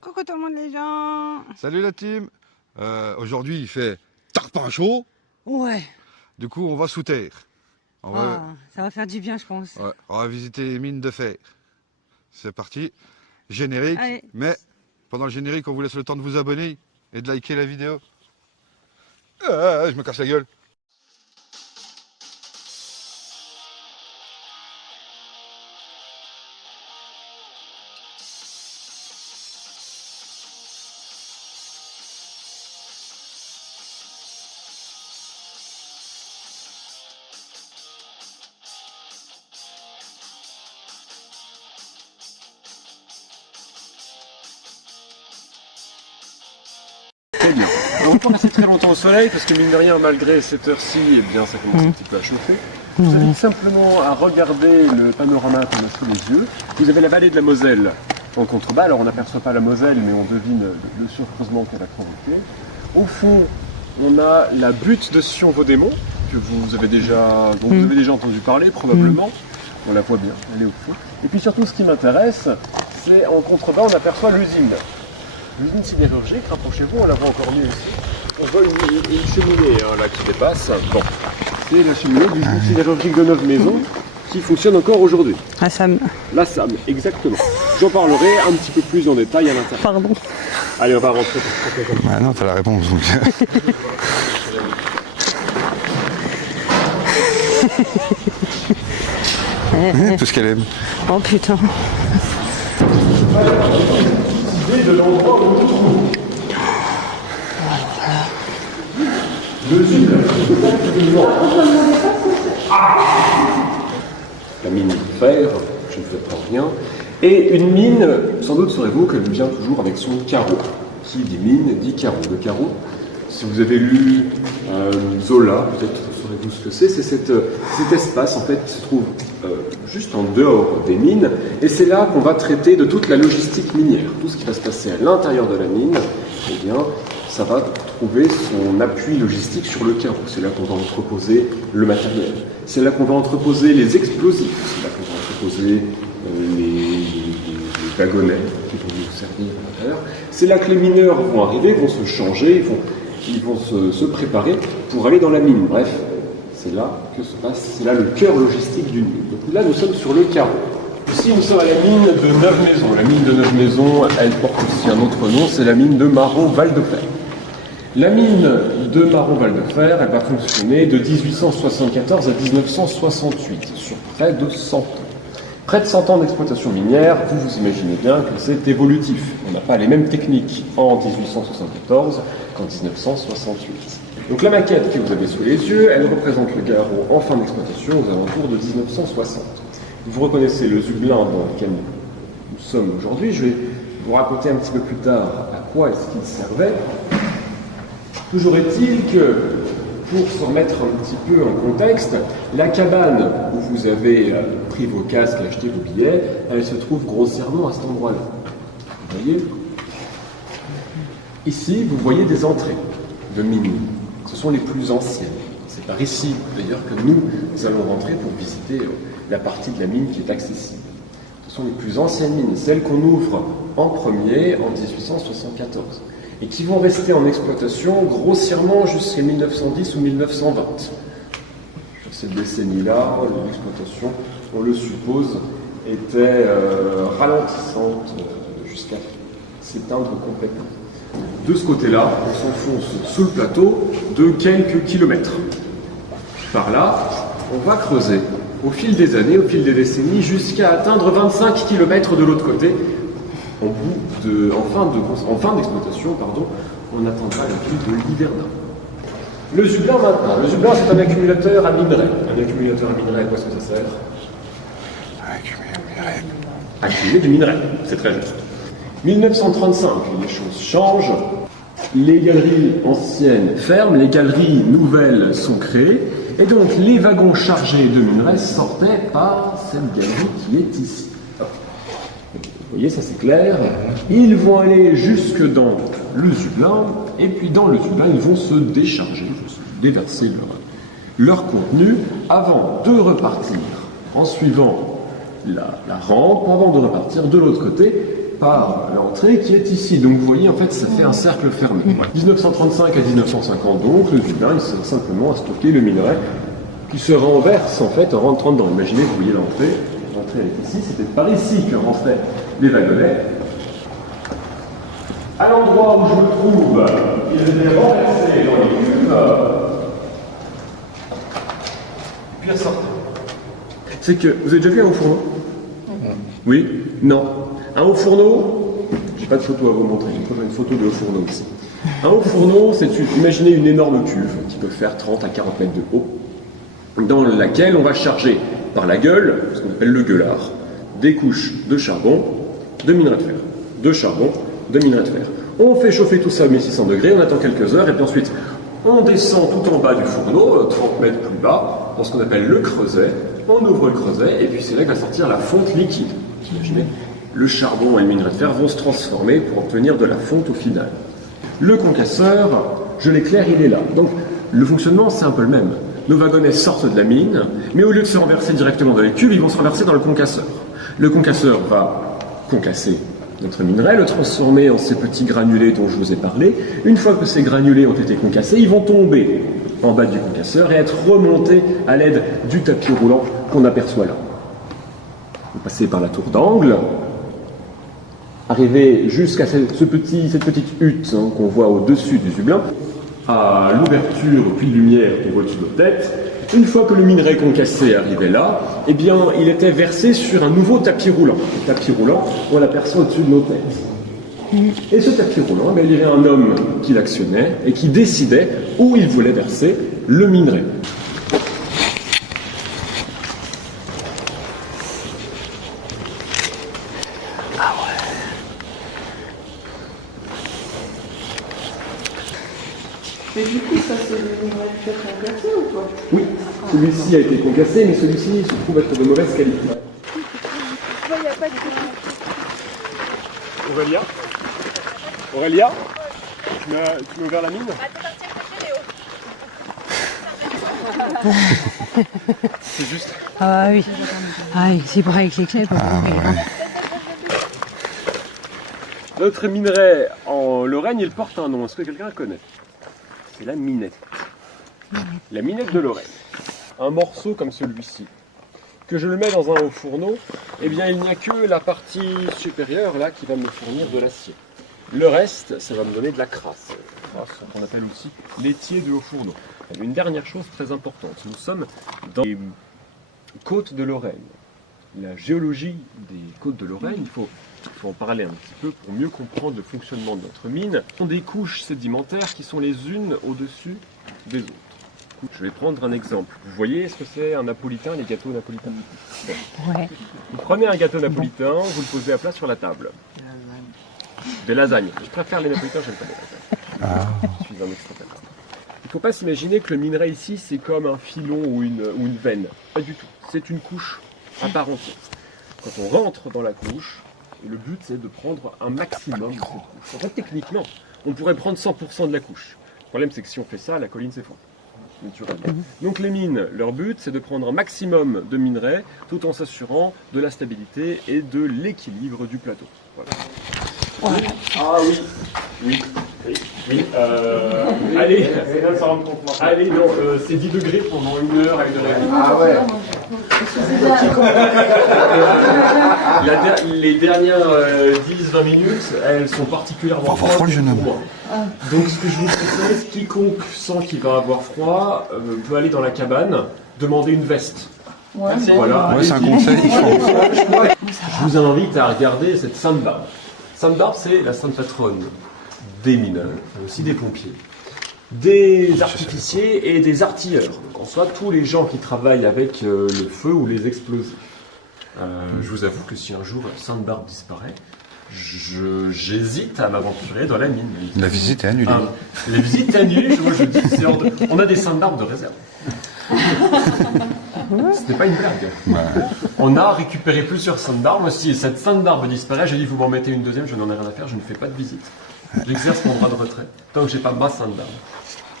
Coucou tout le monde les gens. Salut la team. Aujourd'hui il fait tarpin chaud. Ouais. Du coup on va sous terre. Ça va faire du bien je pense. Ouais, on va visiter les mines de fer. C'est parti. Générique. Allez. Mais pendant le générique on vous laisse le temps de vous abonner et de liker la vidéo. Je me casse la gueule. Très bien. On va pas rester très longtemps au soleil parce que mine de rien, malgré cette heure-ci, eh bien, ça commence un petit peu à chauffer. Je vous invite simplement à regarder le panorama qu'on a sous les yeux. Vous avez la vallée de la Moselle en contrebas. Alors on n'aperçoit pas la Moselle, mais on devine le surcreusement qu'elle a provoqué. Au fond, on a la butte de Sion-Vaudémont que dont vous avez déjà entendu parler probablement. On la voit bien, elle est au fond. Et puis surtout, ce qui m'intéresse, c'est en contrebas, on aperçoit l'usine. L'usine sidérurgique, rapprochez-vous, on la voit encore mieux ici. On voit une cheminée là qui dépasse. Bon, c'est la cheminée de l'usine sidérurgique de Neuve-Maisons qui fonctionne encore aujourd'hui. Ah Sam. La SAM, exactement. J'en parlerai un petit peu plus en détail à l'intérieur. Pardon. Allez, on va rentrer. Ah non, t'as la réponse donc. Tout ce qu'elle aime. Oh putain. De l'endroit où on se trouve. La mine de fer, je ne fais pas rien. Et une mine, sans doute saurez-vous qu'elle vient toujours avec son carreau. Qui dit mine dit carreau. Le carreau, si vous avez lu Zola, peut-être saurez-vous ce que c'est. C'est cet espace en fait qui se trouve juste en dehors des mines. Et c'est là qu'on va traiter de toute la logistique minière. Tout ce qui va se passer à l'intérieur de la mine, eh bien, ça va trouver son appui logistique sur le carreau. C'est là qu'on va entreposer le matériel. C'est là qu'on va entreposer les explosifs. C'est là qu'on va entreposer les wagonnets qui vont nous servir à l'intérieur. C'est là que les mineurs vont arriver, vont se changer, ils vont se préparer pour aller dans la mine. Bref, c'est là que se passe, c'est là le cœur logistique d'une mine. Donc là, nous sommes sur le carreau. Ici, nous sommes à la mine de Neuve-Maisons. La mine de Neuve-Maisons, elle porte aussi un autre nom, c'est la mine de Marot-Val-de-Fer. La mine de Marot-Val-de-Fer, elle va fonctionner de 1874 à 1968, sur près de 100 ans. Près de 100 ans d'exploitation minière, vous imaginez bien que c'est évolutif. On n'a pas les mêmes techniques en 1874 qu'en 1968. Donc la maquette que vous avez sous les yeux, elle représente le Garot en fin d'exploitation aux alentours de 1960. Vous reconnaissez le Zublin dans lequel nous sommes aujourd'hui. Je vais vous raconter un petit peu plus tard à quoi est-ce qu'il servait. Toujours est-il que, pour se remettre un petit peu en contexte, la cabane où vous avez pris vos casques et acheté vos billets, elle se trouve grossièrement à cet endroit-là. Vous voyez ? Ici, vous voyez des entrées de mines. Ce sont les plus anciennes. C'est par ici, d'ailleurs, que nous allons rentrer pour visiter la partie de la mine qui est accessible. Ce sont les plus anciennes mines, celles qu'on ouvre en premier en 1874, et qui vont rester en exploitation grossièrement jusqu'à 1910 ou 1920. Sur cette décennie-là, l'exploitation, on le suppose, était ralentissante jusqu'à s'éteindre complètement. De ce côté-là, on s'enfonce sous le plateau de quelques kilomètres. Par là, on va creuser au fil des années, au fil des décennies, jusqu'à atteindre 25 km de l'autre côté. En fin d'exploitation, on atteindra la ville de Liverdun. Le Zublin maintenant. Le Zublin, c'est un accumulateur à minerais. Un accumulateur à minerais, à quoi est-ce que ça sert ? Accumuler du minerai, c'est très juste. 1935, les choses changent. Les galeries anciennes ferment, les galeries nouvelles sont créées. Et donc, les wagons chargés de minerais sortaient par cette galerie qui est ici. Vous voyez, ça c'est clair. Ils vont aller jusque dans le Zublin, et puis dans le Zublin, ils vont se décharger, se déverser leur contenu avant de repartir en suivant la rampe, avant de repartir de l'autre côté par l'entrée qui est ici. Donc vous voyez, en fait, ça fait un cercle fermé. 1935 à 1950, donc, le Dublin, il sert simplement à stocker le minerai qui se renverse, en fait, en rentrant dedans. Imaginez, vous voyez l'entrée. L'entrée est ici, c'était par ici que rentraient les wagonnets. À l'endroit où je me trouve, ils étaient renversés dans les cuves, puis ressortaient. C'est que, vous avez déjà vu un haut fourneau? Oui? Non. Un haut fourneau, j'ai pas de photo à vous montrer, j'ai une photo de haut fourneau ici. Un haut fourneau, c'est, imaginez une énorme cuve qui peut faire 30 à 40 mètres de haut, dans laquelle on va charger par la gueule, ce qu'on appelle le gueulard, des couches de charbon, de minerai de fer. De charbon, de minerai de fer. On fait chauffer tout ça à 1600 degrés, on attend quelques heures, et puis ensuite, on descend tout en bas du fourneau, 30 mètres plus bas, dans ce qu'on appelle le creuset. On ouvre le creuset, et puis c'est là que va sortir la fonte liquide. Vous imaginez, le charbon et le minerai de fer vont se transformer pour obtenir de la fonte au final. Le concasseur, je l'éclaire, il est là. Donc, le fonctionnement, c'est un peu le même. Nos wagonnets sortent de la mine, mais au lieu de se renverser directement dans les cuves, ils vont se renverser dans le concasseur. Le concasseur va concasser notre minerai, le transformer en ces petits granulés dont je vous ai parlé. Une fois que ces granulés ont été concassés, ils vont tomber en bas du concasseur et être remontés à l'aide du tapis roulant qu'on aperçoit là. Vous passez par la tour d'angle, arrivez jusqu'à cette petite hutte qu'on voit au-dessus du Dublin, à l'ouverture au puits de lumière qu'on voit au-dessus de notre tête. Une fois que le minerai concassé est arrivé là, eh bien, il était versé sur un nouveau tapis roulant. Le tapis roulant, on l'aperçoit au-dessus de nos têtes. Et ce tapis roulant, il y avait un homme qui l'actionnait et qui décidait où il voulait verser le minerai. Mais du coup, ça c'est le minerai de fer concassé ou quoi? Oui, celui-ci a été concassé, mais celui-ci se trouve être de mauvaise qualité. Il n'y a pas de... Aurélia Aurélia tu m'as ouvert la mine? C'est juste. Ah oui. Ah, c'est pareil avec les clés pour ouvrir. Hein. Notre minerai en Lorraine, il porte un nom. Est-ce que quelqu'un le connaît? C'est la minette. La minette de Lorraine. Un morceau comme celui-ci, que je le mets dans un haut fourneau, eh bien il n'y a que la partie supérieure là qui va me fournir de l'acier. Le reste, ça va me donner de la crasse. Ce qu'on appelle aussi l'étier de haut fourneau. Une dernière chose très importante, nous sommes dans les côtes de Lorraine. La géologie des côtes de Lorraine, il faut en parler un petit peu pour mieux comprendre le fonctionnement de notre mine. Ce sont des couches sédimentaires qui sont les unes au-dessus des autres. Je vais prendre un exemple. Vous voyez ce que c'est un napolitain, les gâteaux napolitains? Ouais. Vous prenez un gâteau napolitain, vous le posez à plat sur la table. Des lasagnes. Je préfère les napolitains, j'aime pas les lasagnes. Je suis un extraterrestre. Il ne faut pas s'imaginer que le minerai ici, c'est comme un filon ou une veine. Pas du tout. C'est une couche à part entière. Quand on rentre dans la couche, le but c'est de prendre un maximum de cette couche. En fait, techniquement, on pourrait prendre 100% de la couche. Le problème, c'est que si on fait ça, la colline s'effondre. Naturellement. Donc les mines, leur but, c'est de prendre un maximum de minerai tout en s'assurant de la stabilité et de l'équilibre du plateau. Voilà. Ah oui, oui, oui, oui. Allez, allez, non, c'est 10 degrés pendant 1 heure à 1 heure et demie. Ah ouais. Les dernières 10-20 minutes, elles sont particulièrement froides pour moi. Donc ce que je vous conseille, quiconque sent qu'il va avoir froid peut aller dans la cabane, demander une veste. Ouais, Voilà, Ouais, c'est un conseil. je vous invite à regarder cette Sainte Barbe. Sainte Barbe, c'est la sainte patronne des mineurs, mais aussi des pompiers, des artificiers et des artilleurs. Donc en soi, tous les gens qui travaillent avec le feu ou les explosifs. Je vous avoue que si un jour Sainte Barbe disparaît, j'hésite à m'aventurer dans la mine. La visite est annulée. Les visites annulées, moi je dis, c'est hors de... On a des Sainte Barbe de réserve. C'était pas une blague. Ouais. On a récupéré plusieurs Sainte Barbe. Si cette Sainte Barbe disparaît, j'ai dit vous m'en mettez une deuxième, je n'en ai rien à faire, je ne fais pas de visite. J'exerce mon droit de retrait tant que j'ai pas ma Sainte Barbe.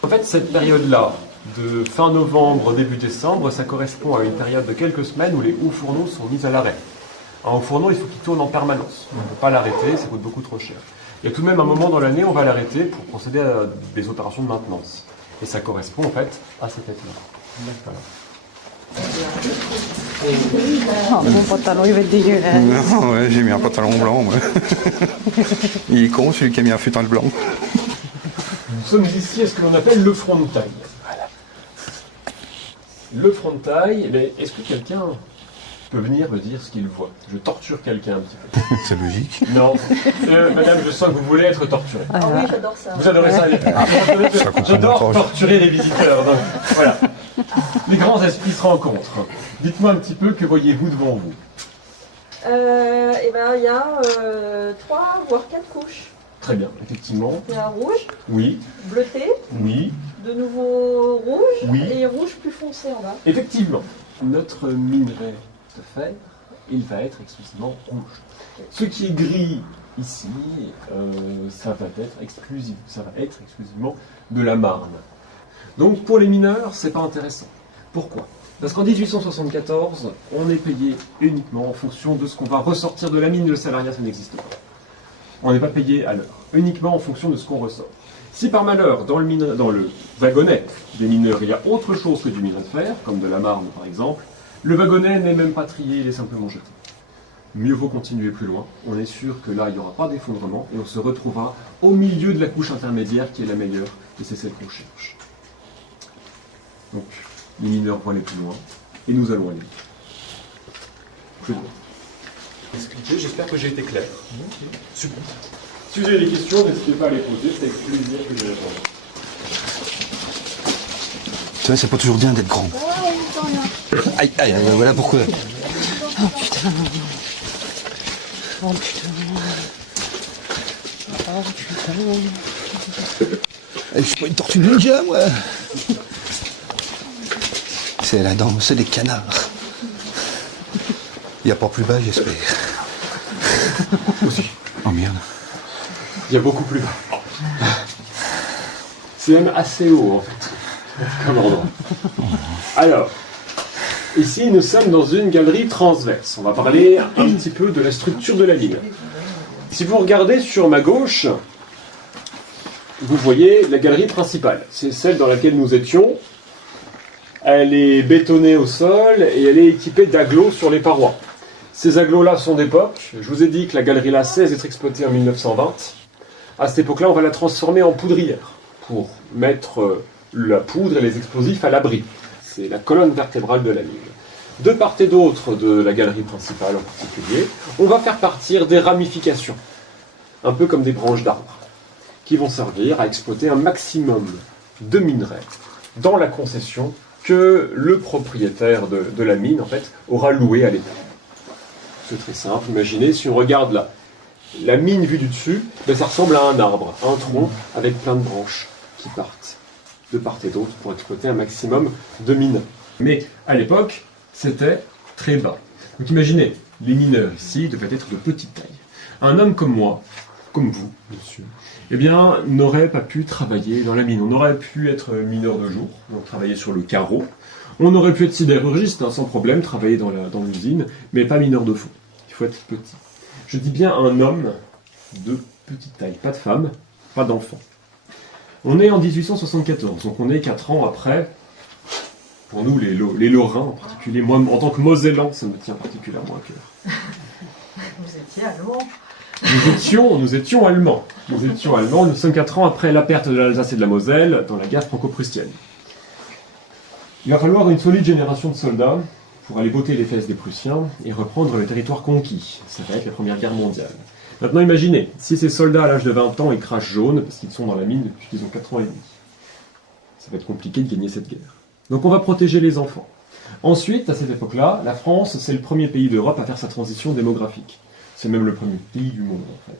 En fait, cette période-là, de fin novembre, début décembre, ça correspond à une période de quelques semaines où les hauts fourneaux sont mis à l'arrêt. Un fourneau, il faut qu'il tourne en permanence. On ne peut pas l'arrêter, ça coûte beaucoup trop cher. Il y a tout de même un moment dans l'année, on va l'arrêter pour procéder à des opérations de maintenance. Et ça correspond en fait à cette fête-là. Voilà. Oh, mon pantalon, il va être dégueulasse. Non, ouais, j'ai mis un pantalon blanc, moi. Il est con, celui qui a mis un futal blanc. Nous sommes ici à ce que l'on appelle le front de taille. Voilà. Le front de taille, eh est-ce que quelqu'un peut venir me dire ce qu'il voit? Je torture quelqu'un un petit peu. C'est logique. Non. Madame, je sens que vous voulez être torturée. Ah oui, j'adore ça. Vous adorez ça. J'adore torturer les visiteurs. Donc, voilà. Les grands esprits se rencontrent. Dites-moi un petit peu, que voyez-vous devant vous? Eh ben, il y a 3 voire 4 couches. Très bien, effectivement. Il y a rouge, Oui, bleuté, oui, de nouveau rouge Oui. et rouge plus foncé en bas. effectivement. Notre minerai de fer, il va être exclusivement rouge. Ce qui est gris ici, ça va être exclusivement de la marne. Donc pour les mineurs, c'est pas intéressant. Pourquoi? Parce qu'en 1874, on est payé uniquement en fonction de ce qu'on va ressortir de la mine. Le salariat, ça n'existe pas. On n'est pas payé à l'heure, uniquement en fonction de ce qu'on ressort. Si par malheur, dans le wagonnet des mineurs, il y a autre chose que du minerai de fer, comme de la marne par exemple, le wagonnet n'est même pas trié, il est simplement jeté. Mieux vaut continuer plus loin. On est sûr que là, il n'y aura pas d'effondrement et on se retrouvera au milieu de la couche intermédiaire qui est la meilleure, et c'est celle qu'on cherche. Donc, les mineurs vont aller plus loin, et nous allons aller plus loin. Expliquer, j'espère que j'ai été clair. Super. Si vous avez des questions, n'hésitez pas à les poser, c'est avec plaisir que je les répondrai. Tu vois, c'est pas toujours bien d'être grand. Aïe, aïe, voilà pourquoi. Oh putain. Oh putain. Oh putain. Je suis pas une tortue ninja, moi. C'est la danse des canards. Il n'y a pas plus bas, j'espère. Aussi. Oh merde. Il y a beaucoup plus bas. C'est même assez haut, en fait, comme endroit. Alors, ici, nous sommes dans une galerie transverse. On va parler un petit peu de la structure de la ligne. Si vous regardez sur ma gauche, vous voyez la galerie principale. C'est celle dans laquelle nous étions. Elle est bétonnée au sol et elle est équipée d'agglos sur les parois. Ces agglos-là sont d'époque. Je vous ai dit que la galerie La 16 est exploitée en 1920. À cette époque-là, on va la transformer en poudrière pour mettre la poudre et les explosifs à l'abri. C'est la colonne vertébrale de la ligne. De part et d'autre de la galerie principale en particulier, on va faire partir des ramifications, un peu comme des branches d'arbres, qui vont servir à exploiter un maximum de minerais dans la concession que le propriétaire de la mine, en fait, aura loué à l'État. C'est très simple. Imaginez, si on regarde la mine vue du dessus, ben ça ressemble à un arbre, un tronc avec plein de branches qui partent de part et d'autre pour exploiter un maximum de mines. Mais à l'époque, c'était très bas. Donc imaginez, les mineurs ici devaient être de petite taille. Un homme comme moi, comme vous, monsieur, eh bien, n'aurait pas pu travailler dans la mine. On aurait pu être mineur de jour, donc travailler sur le carreau. On aurait pu être sidérurgiste, sans problème, travailler dans l'usine, mais pas mineur de fond. Il faut être petit. Je dis bien un homme de petite taille, pas de femme, pas d'enfant. On est en 1874, donc on est 4 ans après, pour nous les Lorrains en particulier, moi en tant que Mosellan, ça me tient particulièrement à cœur. Vous étiez allemand. Nous étions allemands. Nous sommes 4 ans après la perte de l'Alsace et de la Moselle dans la guerre franco-prussienne. Il va falloir une solide génération de soldats pour aller botter les fesses des Prussiens et reprendre le territoire conquis. Ça va être la Première Guerre mondiale. Maintenant imaginez, si ces soldats à l'âge de 20 ans ils crachent jaune, parce qu'ils sont dans la mine depuis qu'ils ont 4 ans et demi, ça va être compliqué de gagner cette guerre. Donc on va protéger les enfants. Ensuite, à cette époque-là, la France, c'est le premier pays d'Europe à faire sa transition démographique. C'est même le premier pays du monde, en fait.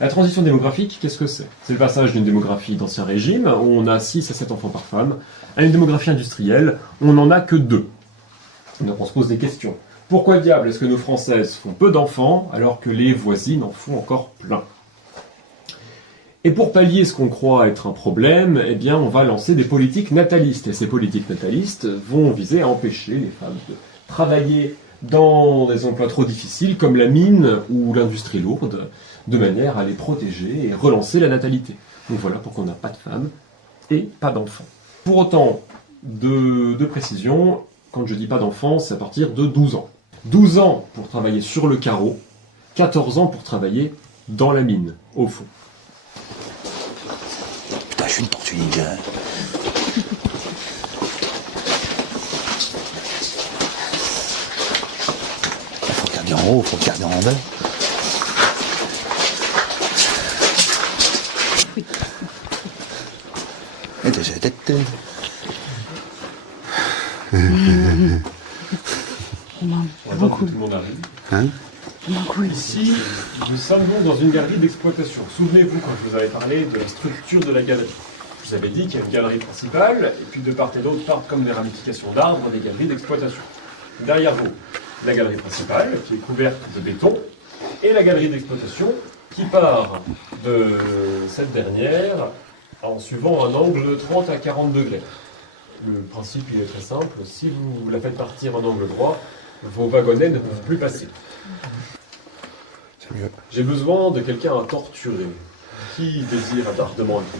La transition démographique, qu'est-ce que c'est? C'est le passage d'une démographie d'ancien régime, où on a 6 à 7 enfants par femme, à une démographie industrielle, où on n'en a que 2. Donc on se pose des questions. Pourquoi diable est-ce que nos Françaises font peu d'enfants, alors que les voisines en font encore plein? Et pour pallier ce qu'on croit être un problème, eh bien, on va lancer des politiques natalistes. Et ces politiques natalistes vont viser à empêcher les femmes de travailler dans des emplois trop difficiles comme la mine ou l'industrie lourde, de manière à les protéger et relancer la natalité. Donc voilà pourquoi on n'a pas de femmes et pas d'enfants. Pour autant, de précision, quand je dis pas d'enfants, c'est à partir de 12 ans. 12 ans pour travailler sur le carreau, 14 ans pour travailler dans la mine, au fond. Putain, je suis une tortue ninja. Faut regarder en haut, faut regarder en bas. Et déjà tête. On attend que tout le monde arrive. Hein? Ici, nous sommes donc dans une galerie d'exploitation. Souvenez-vous quand je vous avais parlé de la structure de la galerie. Je vous avais dit qu'il y a une galerie principale, et puis de part et d'autre partent comme des ramifications d'arbres des galeries d'exploitation. Derrière vous, la galerie principale, qui est couverte de béton, et la galerie d'exploitation, qui part de cette dernière en suivant un angle de 30 à 40 degrés. Le principe il est très simple, si vous la faites partir en angle droit, vos wagonnets ne peuvent plus passer. C'est mieux. J'ai besoin de quelqu'un à torturer. Qui désire ardemment être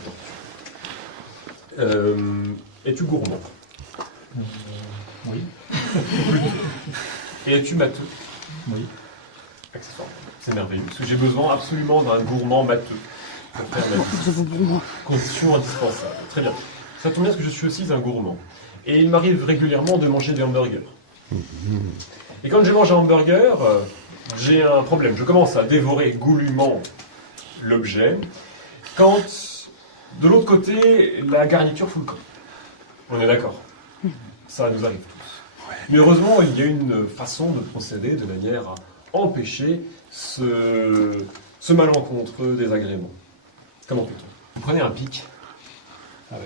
torturé? Es-tu gourmand? Oui. Et es-tu matheux? Oui. Accessoirement. C'est merveilleux, parce que j'ai besoin absolument d'un gourmand matheux pour faire ma vie. Condition indispensable. Très bien. Ça tombe bien parce que je suis aussi un gourmand. Et il m'arrive régulièrement de manger des hamburgers. Et quand je mange un hamburger, j'ai un problème. Je commence à dévorer goulûment l'objet. Quand, de l'autre côté, la garniture fout le camp. On est d'accord? Ça nous arrive tous. Mais heureusement, il y a une façon de procéder de manière à empêcher ce malencontreux désagrément. Comment fait-on? Vous prenez un pic,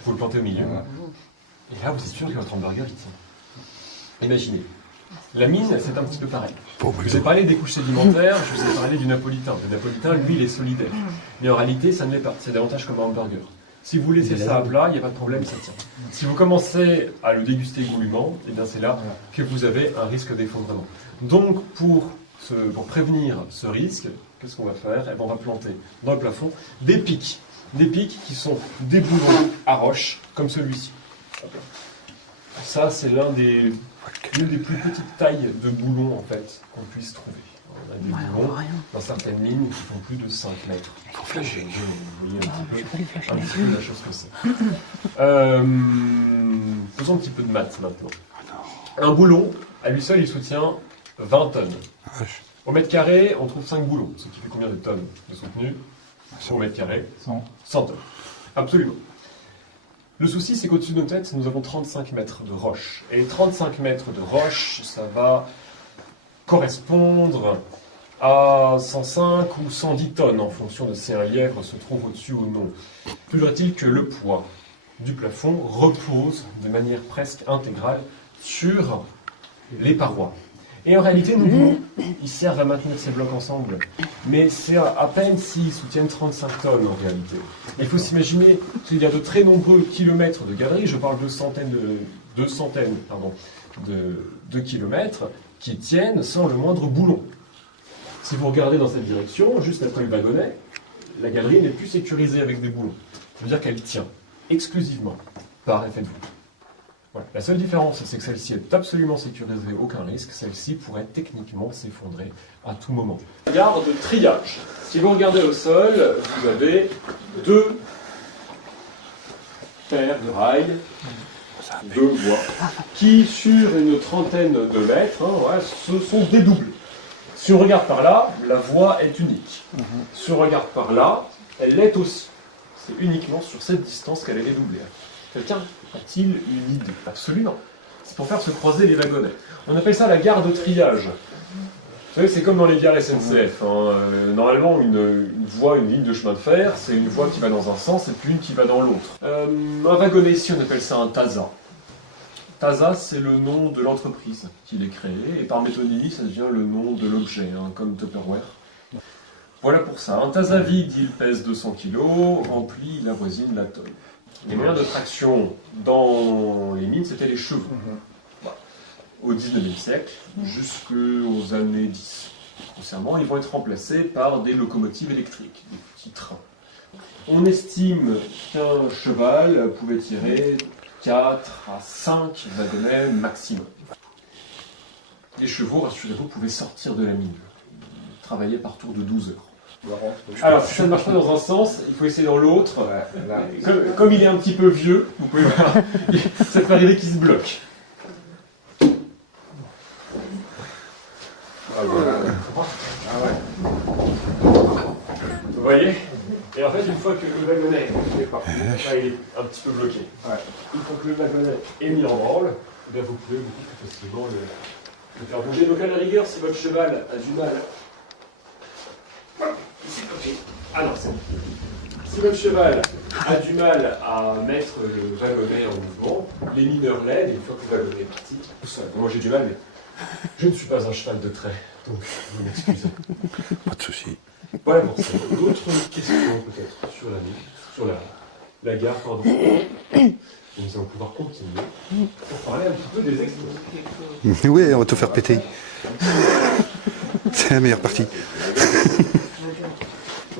vous le plantez au milieu, et là vous êtes sûr que votre hamburger il tient. Imaginez. La mine, c'est un petit peu pareil. Je vous ai parlé des couches sédimentaires, je vous ai parlé du napolitain. Le napolitain, lui, il est solidaire. Mais en réalité, ça ne l'est pas. C'est davantage comme un hamburger. Si vous laissez ça à plat, il n'y a pas de problème, ça tient. Si vous commencez à le déguster goulûment, eh bien c'est là que vous avez un risque d'effondrement. Donc, pour prévenir ce risque, qu'est-ce qu'on va faire? Eh bien, on va planter dans le plafond des pics. Des pics qui sont des boulons à roche, comme celui-ci. Ça, c'est l'une des plus petites tailles de boulons en fait qu'on puisse trouver. On a des boulons dans certaines mines qui font plus de 5 mètres. Il faut flasher. Un petit peu la chose que c'est. Faisons un petit peu de maths maintenant. Un boulon, à lui seul, il soutient 20 tonnes. Au mètre carré, on trouve 5 boulons, ce qui fait combien de tonnes de soutenu au mètre carré? 100 tonnes. Absolument. Le souci, c'est qu'au-dessus de nos têtes, nous avons 35 mètres de roche. Et 35 mètres de roche, ça va correspondre à 105 ou 110 tonnes, en fonction de si un lièvre se trouve au-dessus ou non. Toujours est-il que le poids du plafond repose de manière presque intégrale sur les parois. Et en réalité, nos boulons, ils servent à maintenir ces blocs ensemble. Mais c'est à peine s'ils soutiennent 35 tonnes en réalité. Il faut s'imaginer qu'il y a de très nombreux kilomètres de galeries, je parle de centaines de kilomètres, qui tiennent sans le moindre boulon. Si vous regardez dans cette direction, juste après le wagonnet, la galerie n'est plus sécurisée avec des boulons. Ça veut dire qu'elle tient exclusivement par effet de voûte. Voilà. La seule différence, c'est que celle-ci est absolument sécurisée, aucun risque. Celle-ci pourrait techniquement s'effondrer à tout moment. Garde de triage. Si vous regardez au sol, vous avez 2 paires de rails, 2 voies, qui sur une trentaine de mètres, se sont dédoublées. Si on regarde par là, la voie est unique. Si on regarde par là, elle l'est aussi. C'est uniquement sur cette distance qu'elle est dédoublée. Quelqu'un a-t-il une idée? Absolument. C'est pour faire se croiser les wagonnets. On appelle ça la gare de triage. Vous savez, c'est comme dans les gares SNCF. Normalement, une voie, une ligne de chemin de fer, c'est une voie qui va dans un sens et puis une qui va dans l'autre. Un wagonnet ici, on appelle ça un TASA. TASA, c'est le nom de l'entreprise qui l'a créé, et par métonymie, ça devient le nom de l'objet, comme Tupperware. Voilà pour ça. Un TASA vide, il pèse 200 kg, rempli, il avoisine la tonne. Les moyens de traction dans les mines, c'était les chevaux. au 19e siècle jusqu'aux années 10. Concernant, ils vont être remplacés par des locomotives électriques, des petits trains. On estime qu'un cheval pouvait tirer 4 à 5 wagonnets maximum. Les chevaux, rassurez-vous, pouvaient sortir de la mine. Ils travaillaient par tour de 12 heures. Alors, si ça ne marche pas dans un sens, il faut essayer dans l'autre. Comme il est un petit peu vieux, vous pouvez voir, ça peut arriver qu'il se bloque. Vous voyez? Et en fait, une fois que le wagonnet est parti, là, il est un petit peu bloqué. Une fois que le wagonnet est mis en branle, eh bien, vous pouvez beaucoup plus facilement le faire bouger. Donc à la rigueur, si votre cheval a du mal... Ici, ok. Ah non, c'est bon. Si votre cheval a du mal à mettre le wagonnet en mouvement, les mineurs l'aident, et une fois que le wagonnet est parti, tout seul. Moi j'ai du mal, mais je ne suis pas un cheval de trait, donc vous m'excusez. Pas de souci. Voilà pour ça. D'autres questions peut-être sur la gare, pardon. Et nous allons pouvoir continuer pour parler un petit peu des explosifs. Oui, on va tout faire péter. C'est la meilleure partie.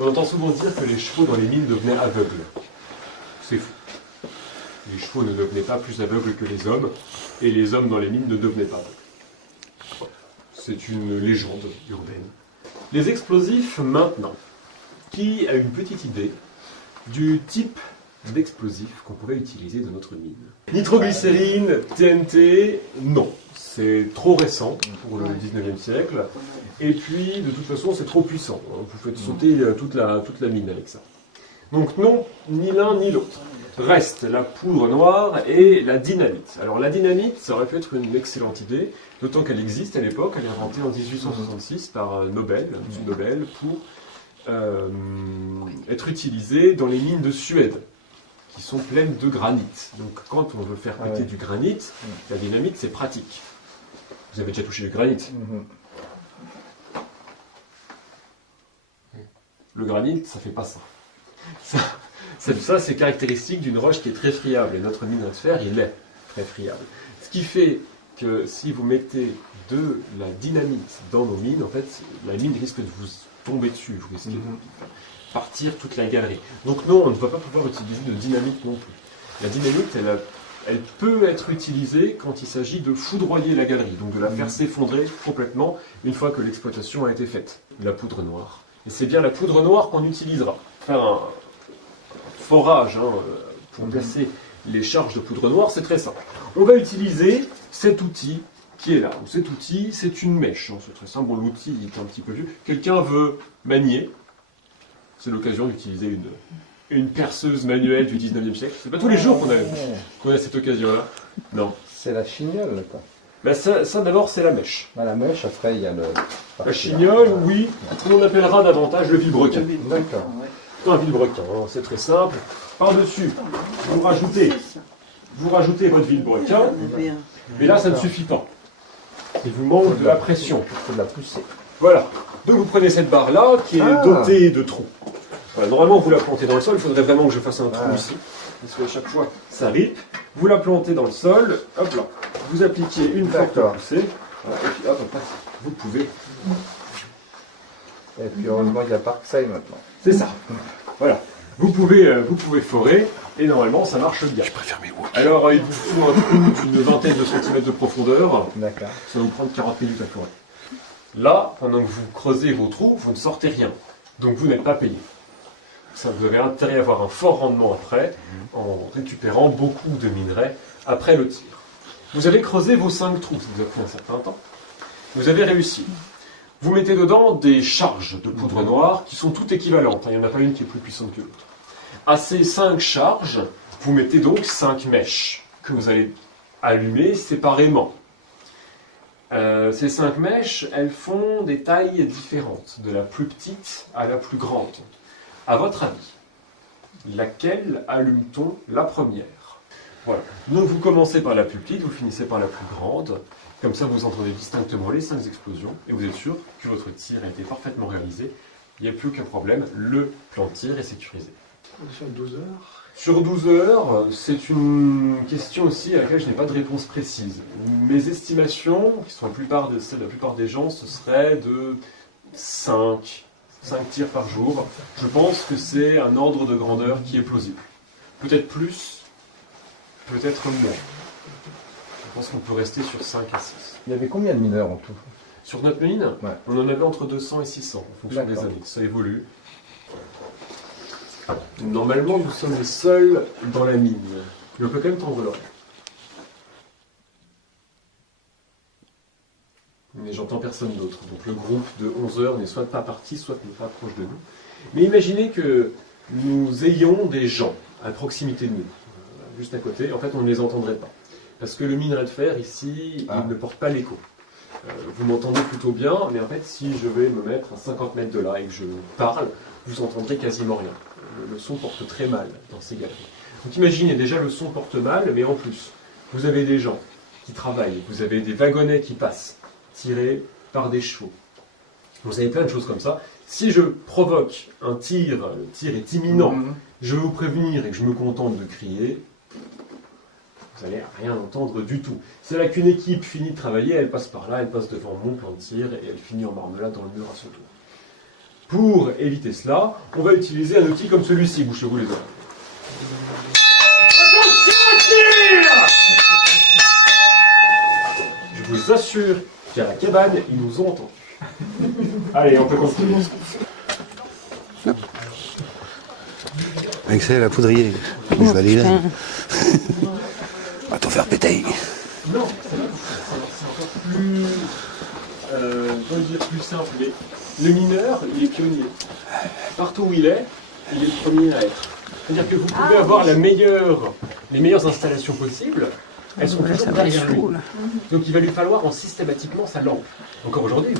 On entend souvent dire que les chevaux dans les mines devenaient aveugles. C'est fou. Les chevaux ne devenaient pas plus aveugles que les hommes, et les hommes dans les mines ne devenaient pas aveugles. C'est une légende urbaine. Les explosifs maintenant. Qui a une petite idée du type d'explosif qu'on pourrait utiliser dans notre mine? Nitroglycérine, TNT, non. C'est trop récent pour le 19e siècle. Et puis, de toute façon, c'est trop puissant. Vous faites sauter toute la mine avec ça. Donc non, ni l'un ni l'autre. Reste la poudre noire et la dynamite. Alors la dynamite, ça aurait pu être une excellente idée, d'autant qu'elle existe à l'époque. Elle est inventée en 1866 par Nobel, Nobel, pour être utilisée dans les mines de Suède, qui sont pleines de granit. Donc quand on veut faire péter du granit, la dynamite, c'est pratique. Vous avez déjà touché du granit. Le granit, ça fait pas ça. Ça, c'est caractéristique d'une roche qui est très friable. Et notre minerai de fer, il est très friable. Ce qui fait que si vous mettez de la dynamite dans nos mines, en fait, la mine risque de vous tomber dessus. Vous risquez de partir toute la galerie. Donc non, on ne va pas pouvoir utiliser de dynamite non plus. La dynamite, elle peut être utilisée quand il s'agit de foudroyer la galerie, donc de la faire s'effondrer complètement une fois que l'exploitation a été faite. La poudre noire. Et c'est bien la poudre noire qu'on utilisera. Faire un forage pour placer les charges de poudre noire, c'est très simple. On va utiliser cet outil qui est là. Cet outil, c'est une mèche. C'est très simple. Bon, l'outil est un petit peu vieux. Quelqu'un veut manier. C'est l'occasion d'utiliser une perceuse manuelle du 19e siècle. C'est pas tous les jours qu'on a cette occasion-là. Non. C'est la chignole, quoi. Ben ça d'abord, c'est la mèche. La mèche, après, il y a le... La chignole, oui. On appellera davantage le vilebrequin. D'accord. Un vilebrequin, c'est très simple. Par-dessus, vous rajoutez votre vilebrequin. Mais là, ça ne suffit pas. Il vous manque de la pression. Il faut de la pousser. Voilà. Donc vous prenez cette barre-là, qui est dotée de trous. Voilà, normalement, vous la plantez dans le sol. Il faudrait vraiment que je fasse un trou ici. Parce qu'à chaque fois, ça ripe. Vous la plantez dans le sol. Hop là. Vous appliquez une forte poussée. Voilà, et puis hop, après, vous pouvez... Et puis heureusement, il y a Parkside maintenant. C'est ça. Voilà. Vous pouvez forer, et normalement, ça marche bien. Je préfère mes walks. Alors, il vous faut un trou d'une vingtaine de centimètres de profondeur. D'accord. Ça va vous prendre 40 minutes à forer. Là, pendant que vous creusez vos trous, vous ne sortez rien. Donc, vous n'êtes pas payé. Ça, vous avez intérêt à avoir un fort rendement après, en récupérant beaucoup de minerais après le tir. Vous avez creusé vos 5 trous, ça vous a pris un certain temps. Vous avez réussi. Vous mettez dedans des charges de poudre noire qui sont toutes équivalentes. Il n'y en a pas une qui est plus puissante que l'autre. À ces 5 charges, vous mettez donc 5 mèches que vous allez allumer séparément. Ces 5 mèches, elles font des tailles différentes, de la plus petite à la plus grande. À votre avis, laquelle allume-t-on la première? Voilà. Donc vous commencez par la plus petite, vous finissez par la plus grande. Comme ça, vous entendez distinctement les 5 explosions et vous êtes sûr que votre tir a été parfaitement réalisé. Il n'y a plus qu'un problème, le plan de tir est sécurisé. Sur 12 heures. Sur 12 heures, c'est une question aussi à laquelle je n'ai pas de réponse précise. Mes estimations, qui sont celles de la plupart des gens, ce serait de 5 tirs par jour. Je pense que c'est un ordre de grandeur qui est plausible. Peut-être plus, peut-être moins. Je pense qu'on peut rester sur 5 à 6. Il y avait combien de mineurs en tout? Sur notre mine, Ouais. on en avait entre 200 et 600 en fonction des D'accord. années. Ça évolue. Normalement, nous sommes les seuls dans la mine. Mais on peut quand même tendre l'oreille. Mais j'entends personne d'autre. Donc le groupe de 11 heures n'est soit pas parti, soit n'est pas proche de nous. Mais imaginez que nous ayons des gens à proximité de nous, juste à côté. En fait, on ne les entendrait pas. Parce que le minerai de fer, ici, il ne porte pas l'écho. Vous m'entendez plutôt bien, mais en fait, si je vais me mettre à 50 mètres de là et que je parle, vous entendrez quasiment rien. Le son porte très mal dans ces galeries. Donc imaginez, déjà le son porte mal, mais en plus, vous avez des gens qui travaillent, vous avez des wagonnets qui passent, tirés par des chevaux. Vous avez plein de choses comme ça. Si je provoque un tir, le tir est imminent, je vais vous prévenir et que je me contente de crier, vous n'allez rien entendre du tout. C'est là qu'une équipe finit de travailler, elle passe par là, elle passe devant mon plan de tir et elle finit en marmelade dans le mur à son tour. Pour éviter cela, on va utiliser un outil comme celui-ci. Bouchez-vous les oreilles. Attention à tir! Je vous assure qu'à la cabane, ils nous ont entendus. Allez, on peut continuer. Avec ça, la poudrier. Je vais aller là. On va t'en faire péter. Non, c'est encore plus... je veux dire plus simple, mais le mineur, il est pionnier. Partout où il est le premier à être. C'est-à-dire que vous pouvez avoir les meilleures installations possibles, elles sont toujours derrière lui. Donc il va lui falloir en systématiquement sa lampe. Encore aujourd'hui,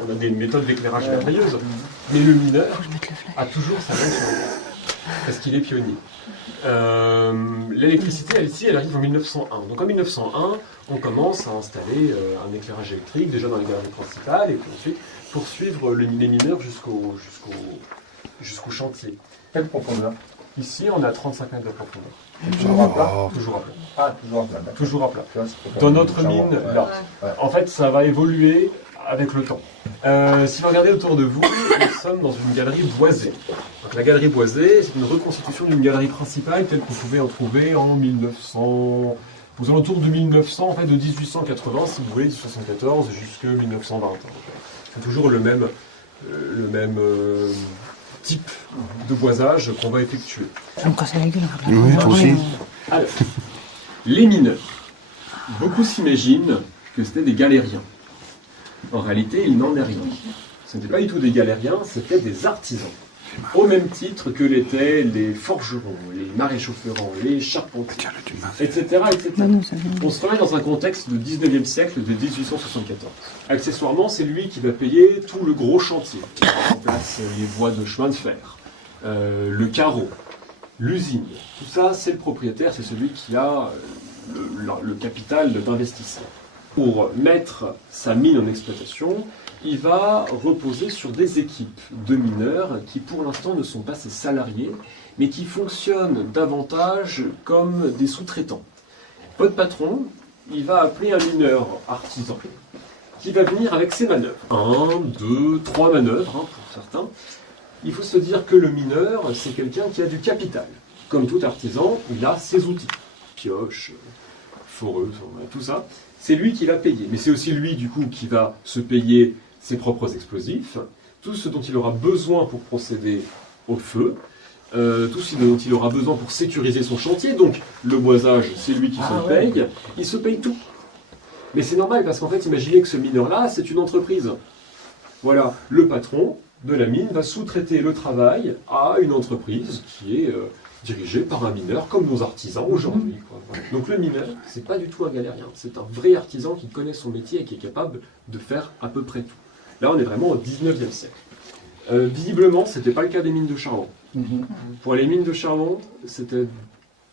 on a des méthodes d'éclairage merveilleuses, mais le mineur a toujours sa lampe sur le bras, parce qu'il est pionnier. L'électricité, elle arrive en 1901. Donc en 1901, on commence à installer un éclairage électrique, déjà dans les galeries principales, et puis ensuite poursuivre les mineurs jusqu'au chantier. Quelle profondeur? Ici, on a 35 mètres de profondeur. Toujours à plat? Toujours à plat. Ah, toujours à plat. d'accord. Toujours à plat. Tu vois, c'est pas Dans comme notre le mine, charbon. là. Ouais. En fait, ça va évoluer avec le temps. Si vous regardez autour de vous, nous sommes dans une galerie boisée. Donc, la galerie boisée, c'est une reconstitution d'une galerie principale telle que vous pouvez en trouver en 1900, aux alentours de 1900, en fait, de 1880, si vous voulez, de 1974 jusqu'à 1920. C'est toujours le même type de boisage qu'on va effectuer. Je vais me casser la gueule. Oui, toi aussi. Alors, les mineurs. Beaucoup s'imaginent que c'était des galériens. En réalité, il n'en est rien. Ce n'étaient pas du tout des galériens, c'était des artisans. Au même titre que l'étaient les forgerons, les maréchauffeurs, les charpentiers, etc. etc. On se remet dans un contexte de 19e siècle, de 1874. Accessoirement, c'est lui qui va payer tout le gros chantier. Il met en place les voies de chemin de fer, le carreau, l'usine. Tout ça, c'est le propriétaire, c'est celui qui a le capital d'investissement. Pour mettre sa mine en exploitation, il va reposer sur des équipes de mineurs qui pour l'instant ne sont pas ses salariés, mais qui fonctionnent davantage comme des sous-traitants. Votre patron, il va appeler un mineur artisan qui va venir avec ses manœuvres. 1, 2, 3 manœuvres pour certains. Il faut se dire que le mineur, c'est quelqu'un qui a du capital. Comme tout artisan, il a ses outils. Pioche, foreuse, tout ça. C'est lui qui va payer. Mais c'est aussi lui, du coup, qui va se payer ses propres explosifs, tout ce dont il aura besoin pour procéder au feu, tout ce dont il aura besoin pour sécuriser son chantier. Donc, le boisage, c'est lui qui se paye. Il se paye tout. Mais c'est normal, parce qu'en fait, imaginez que ce mineur-là, c'est une entreprise. Voilà, le patron de la mine va sous-traiter le travail à une entreprise qui est dirigée par un mineur, comme nos artisans aujourd'hui. Voilà. Donc le mineur, c'est pas du tout un galérien, c'est un vrai artisan qui connaît son métier et qui est capable de faire à peu près tout. Là, on est vraiment au 19e siècle. Visiblement, ce n'était pas le cas des mines de charbon. Pour les mines de charbon, c'était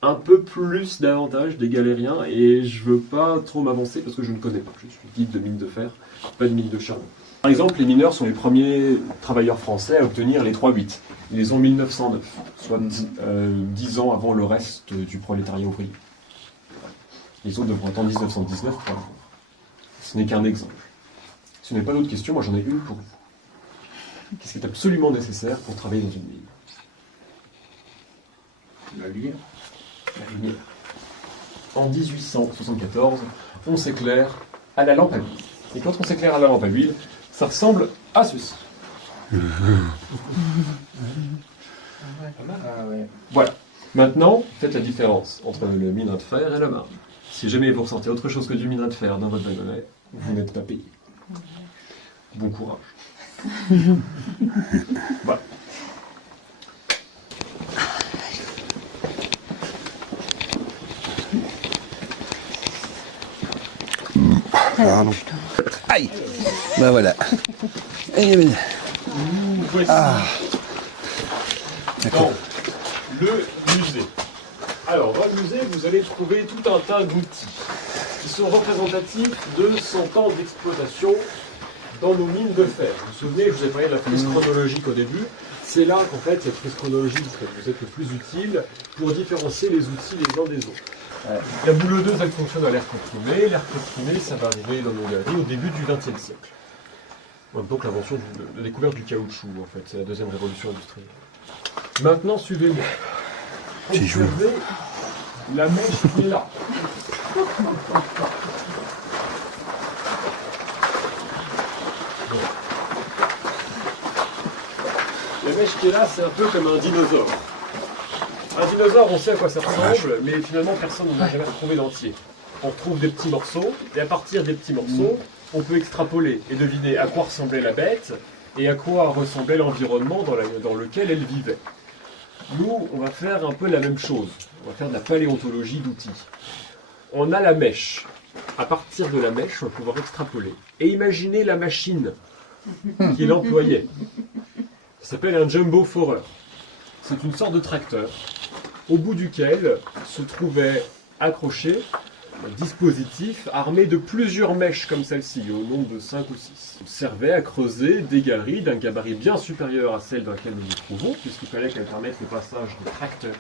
un peu plus davantage des galériens, et je veux pas trop m'avancer parce que je ne connais pas. Je suis guide de mine de fer, pas de mine de charbon. Par exemple, les mineurs sont les premiers travailleurs français à obtenir les 3-8. Ils les ont en 1909, soit 10 ans avant le reste du prolétariat ouvrier. Les autres devront attendre 1919 pour l'avoir. Ce n'est qu'un exemple. Si vous n'avez pas d'autres questions, moi j'en ai une pour vous. Qu'est-ce qui est absolument nécessaire pour travailler dans une mine? La lumière. La lumière. En 1874, on s'éclaire à la lampe à huile. Et quand on s'éclaire à la lampe à huile, ça ressemble à ceci. Ah ouais. Voilà. Maintenant, faites la différence entre le minerai de fer et la marne. Si jamais vous ressentez autre chose que du minerai de fer dans votre wagonnet, vous n'êtes pas payé. Bon courage. Voilà. Pardon. Aïe. Ben voilà. Et, Voici d'accord. le musée. Alors, dans le musée, vous allez trouver tout un tas d'outils qui sont représentatifs de 100 ans d'exploitation dans nos mines de fer. Vous vous souvenez, je vous ai parlé de la frise chronologique au début. C'est là qu'en fait, cette frise chronologique vous est le plus utile pour différencier les outils les uns des autres. La bouleuse, elle fonctionne à l'air comprimé. L'air comprimé, ça va arriver dans nos galeries au début du XXe siècle. Donc l'invention de la découverte du caoutchouc, en fait, c'est la deuxième révolution industrielle. Maintenant, suivez-moi. J'y joue. Observez la mèche qui est là. La mèche qui est là, c'est un peu comme un dinosaure. Un dinosaure, on sait à quoi ça ressemble, mais finalement, personne n'en a jamais retrouvé d'entier. On retrouve des petits morceaux, et à partir des petits morceaux, on peut extrapoler et deviner à quoi ressemblait la bête et à quoi ressemblait l'environnement dans lequel elle vivait. Nous, on va faire un peu la même chose. On va faire de la paléontologie d'outils. On a la mèche. À partir de la mèche, on va pouvoir extrapoler. Et imaginer la machine qu'il employait. Ça s'appelle un jumbo forer. C'est une sorte de tracteur au bout duquel se trouvait accroché un dispositif armé de plusieurs mèches comme celle-ci, au nombre de 5 ou 6. Il servait à creuser des galeries d'un gabarit bien supérieur à celle dans laquelle nous nous trouvons, puisqu'il fallait qu'elle permette le passage des tracteurs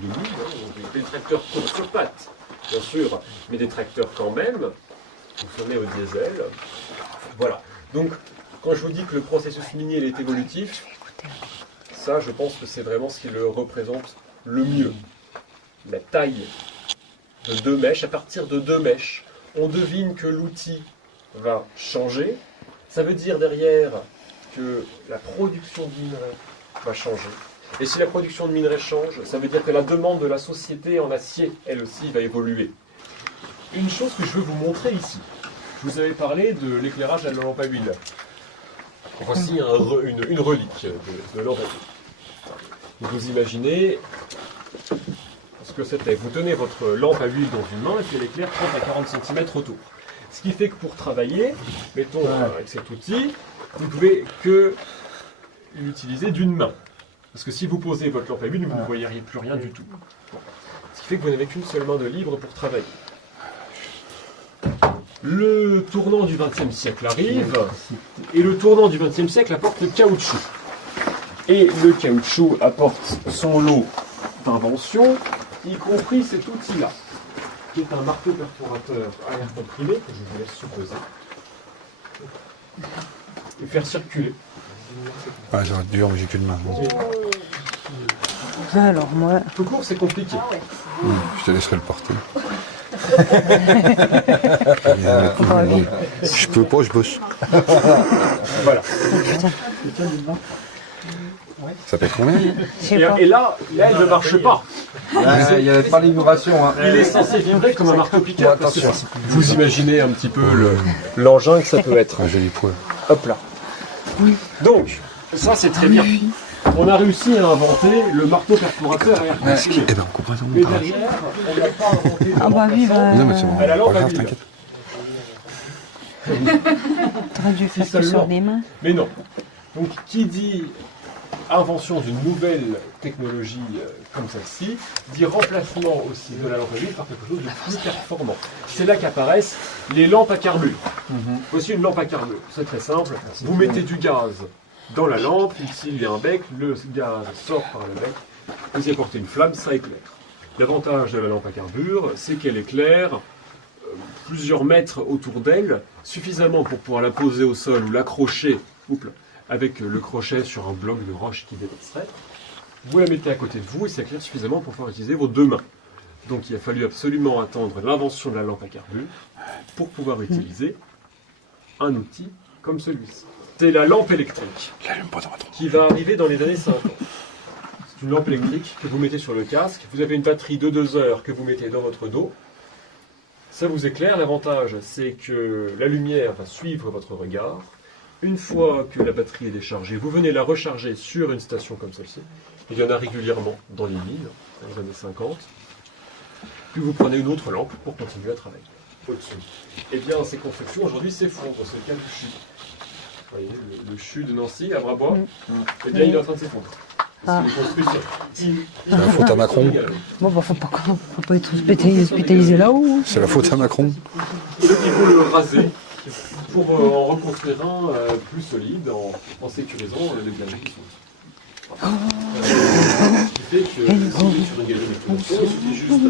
de mine. Des tracteurs courent sur pattes, bien sûr, mais des tracteurs quand même, fonctionnaient au diesel. Voilà. Donc, quand je vous dis que le processus minier est évolutif, ça, je pense que c'est vraiment ce qui le représente le mieux. La taille de 2 mèches. À partir de 2 mèches, on devine que l'outil va changer. Ça veut dire derrière que la production de minerai va changer. Et si la production de minerai change, ça veut dire que la demande de la société en acier, elle aussi, va évoluer. Une chose que je veux vous montrer ici. Je vous avais parlé de l'éclairage à la lampe à huile. Voici une relique de lampe à huile. Vous imaginez ce que c'était. Vous tenez votre lampe à huile dans une main et puis elle éclaire 30 à 40 cm autour. Ce qui fait que pour travailler, mettons avec cet outil, vous ne pouvez que l'utiliser d'une main. Parce que si vous posez votre lampe à huile, vous ne voyeriez plus rien du tout. Bon. Ce qui fait que vous n'avez qu'une seule main de libre pour travailler. Le tournant du XXe siècle arrive, et le tournant du XXe siècle apporte le caoutchouc. Et le caoutchouc apporte son lot d'inventions, y compris cet outil-là, qui est un marteau perforateur à air comprimé, que je vous laisse supposer, et faire circuler. Ah, ça va être dur, mais j'ai qu'une main. Alors moi, Tout court, c'est compliqué. Je te laisserai le porter. oui. Je peux pas, je bosse. Voilà. Ça paye combien? je sais pas. Et là, elle ne marche pas. Il y a pas d'innovation. Hein. Il est censé vibrer comme un marteau-piqueur. Parce que vous imaginez un petit peu l'engin que ça peut être. Un joli poil. Hop là. Donc, ça c'est très bien. On a réussi à inventer le marteau perforateur à air comprimé. Eh ben, on comprend Mais derrière, on n'a pas inventé le Ah bah oui, bah, Non, mais c'est bon. à la lampe Pas à grave, huile. t'inquiète. t'aurais dû faire que sur des mains. Mais non. Donc, qui dit invention d'une nouvelle technologie comme celle-ci dit remplacement aussi de la lampe à huile par quelque chose de plus performant. C'est là qu'apparaissent les lampes à carbure. Voici une lampe à carbure, c'est très simple. Vous mettez du gaz dans la lampe, ici il y a un bec, le gaz sort par le bec, vous y apportez une flamme, ça éclaire. L'avantage de la lampe à carbure, c'est qu'elle éclaire plusieurs mètres autour d'elle, suffisamment pour pouvoir la poser au sol ou l'accrocher avec le crochet sur un bloc de roche qui dépasserait. Vous la mettez à côté de vous et ça éclaire suffisamment pour pouvoir utiliser vos deux mains. Donc il a fallu absolument attendre l'invention de la lampe à carbure pour pouvoir utiliser un outil comme celui-ci. C'est la lampe électrique qui va arriver dans les années 50. C'est une lampe électrique que vous mettez sur le casque. Vous avez une batterie de 2 heures que vous mettez dans votre dos. Ça vous éclaire. L'avantage, c'est que la lumière va suivre votre regard. Une fois que la batterie est déchargée, vous venez la recharger sur une station comme celle-ci. Il y en a régulièrement dans les mines, dans les années 50. Puis vous prenez une autre lampe pour continuer à travailler. Eh bien, ces constructions aujourd'hui s'effondrent. C'est le cas du CHU. Vous voyez, le CHU de Nancy, à Brabois, eh bien, il est en train de s'effondrer. Parce qu'il est construit C'est la faute à Macron. Bon, bah, faut pas être hospitalisé là-haut. C'est la faute à Macron. Et donc, il faut le raser pour en reconstruire un plus solide en sécurisant les galeries qui sont. Ce qui fait que si sur une galerie d'exploitation, il suffit juste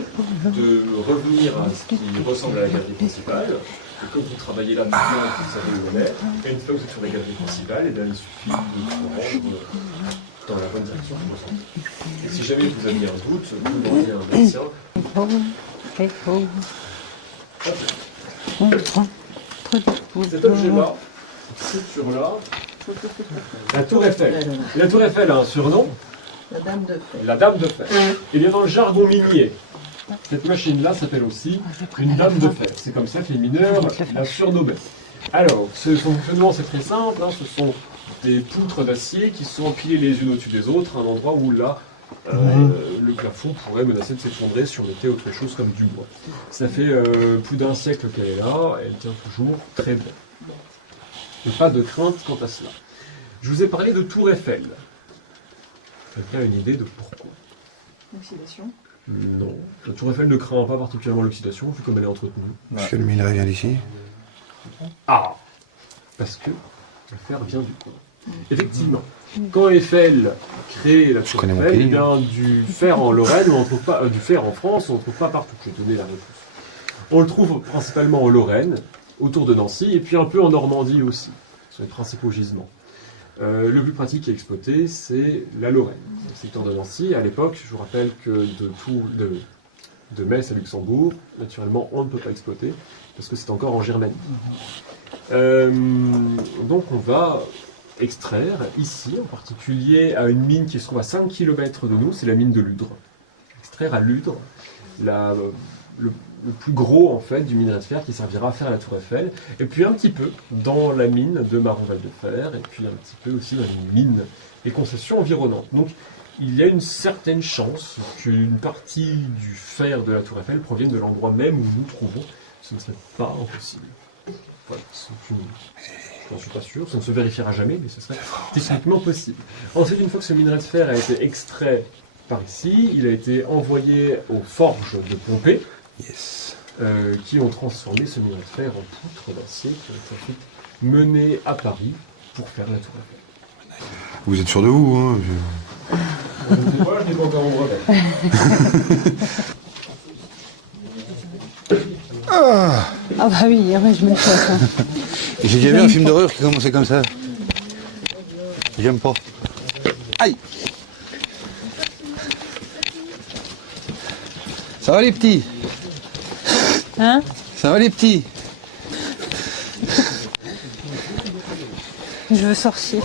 de revenir à ce qui ressemble à la galerie principale. Et comme vous travaillez là maintenant, vous savez où on est. Et une fois que vous êtes sur la galerie principale, il suffit de vous rendre dans la bonne direction que vous ressentez. Et si jamais vous aviez un doute, vous demandez à un médecin. Cet objet-là, cette structure-là, la tour Eiffel. La tour Eiffel a un surnom. La dame de fer. La dame de fer. Il y a dans le jargon minier. Cette machine-là s'appelle aussi une dame de fer. C'est comme ça que les mineurs la surnommaient. Alors, son fonctionnement c'est très simple. Ce sont des poutres d'acier qui sont empilées les unes au-dessus des autres, à un endroit où là, le plafond pourrait menacer de s'effondrer si on mettait autre chose comme du bois. Ça fait plus d'un siècle qu'elle est là, elle tient toujours très bien. Il n'y a pas de crainte quant à cela. Je vous ai parlé de Tour Eiffel. Quelqu'un a une idée de pourquoi? L'oxydation. Non. La Tour Eiffel ne craint pas particulièrement l'oxydation, vu comme elle est entretenue. Parce que le minerai vient d'ici. Ah! Parce que le fer vient du coin. Effectivement. Quand Eiffel crée la Tour connais mon Eiffel, pays, eh bien, du fer en Lorraine, on ne trouve pas, du fer en France, on ne trouve pas partout. Je vais donner la réponse. On le trouve principalement en Lorraine, autour de Nancy, et puis un peu en Normandie aussi. Ce sont les principaux gisements. Le plus pratique à exploiter, c'est la Lorraine. Le secteur de Nancy, à l'époque, je vous rappelle que de Metz à Luxembourg, naturellement, on ne peut pas exploiter, parce que c'est encore en Germanie. Donc on va extraire ici, en particulier à une mine qui se trouve à 5 km de nous, c'est la mine de Ludre. Extraire à Ludre le plus gros en fait du minerai de fer qui servira à faire la Tour Eiffel, et puis un petit peu dans la mine de Marenval de Fer, et puis un petit peu aussi dans les mines et concessions environnantes. Donc il y a une certaine chance qu'une partie du fer de la Tour Eiffel provienne de l'endroit même où nous trouvons. Ce ne serait pas impossible. Voilà, je n'en suis pas sûr, ça ne se vérifiera jamais, mais ce serait techniquement possible. Ensuite, une fois que ce minerai de fer a été extrait par ici, il a été envoyé aux forges de Pompée, qui ont transformé ce minerai de fer en poutres d'acier, qui ont été ensuite mené à Paris pour faire la Tour Eiffel. Vous êtes sûr de vous, hein? Je ne sais pas, je n'ai pas encore mon brevet. Ah! Ah bah oui, je me le fais. Hein. J'ai déjà vu un film d'horreur qui commençait comme ça. J'aime pas. Aïe! Ça va les petits? Hein? Ça va les petits? Je veux sortir.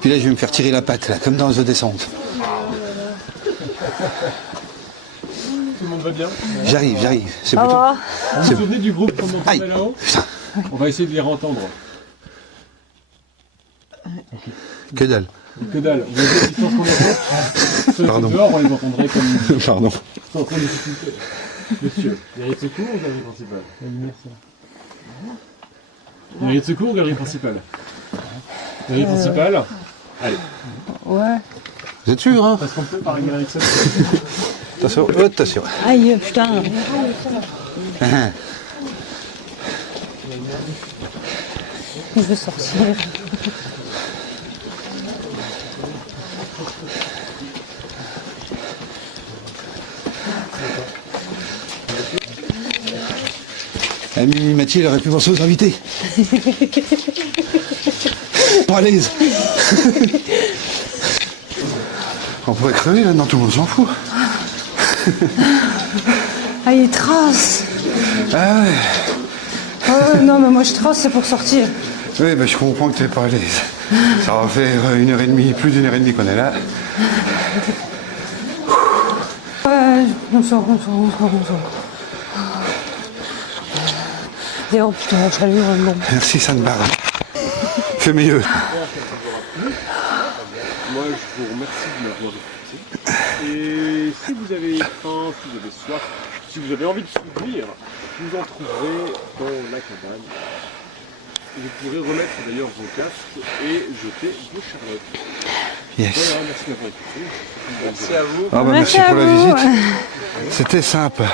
Puis là, je vais me faire tirer la patte, là, comme dans The Descente. Tout le monde va bien? J'arrive. C'est Au plutôt... revoir. Vous vous souvenez du groupe qu'on entendait Aïe. là-haut? Putain, On va essayer de les entendre. que dalle. Que dalle. Vous avez des distances qu'on entend? Ceux Pardon. dehors, on les entendrait comme... Pardon. Sans trop de difficulté. Monsieur, galerie de secours ou galerie principale? Galerie de secours ou galerie principale? Galerie principale. Allez. Ouais. Vous êtes sûr, hein? Parce qu'on peut parier avec ça. Attention, attention. Aïe, putain. Je veux sortir. Mimi Mathilde aurait pu penser aux invités. Pas à l'aise. On pourrait crever là-dedans, tout le monde s'en fout. Ah, il trace. Ah ouais. Non, mais moi je trace, c'est pour sortir. Oui, je comprends que tu n'es pas à l'aise. Ça va faire 1h30, plus d'1h30 qu'on est là. Ouais, on sort. D'ailleurs, putain, la chaleur, bon. Merci, ça me barre. Fais mieux. Moi, je vous remercie de m'avoir écouté. Et si vous avez faim, si vous avez soif, si vous avez envie de souvenir, vous en trouverez dans la cabane. Vous pourrez remettre d'ailleurs vos casques et jeter vos charlottes. Yes. Voilà, merci d'avoir écouté. Merci à vous. Ah bah merci Merci à pour la vous. visite. C'était sympa.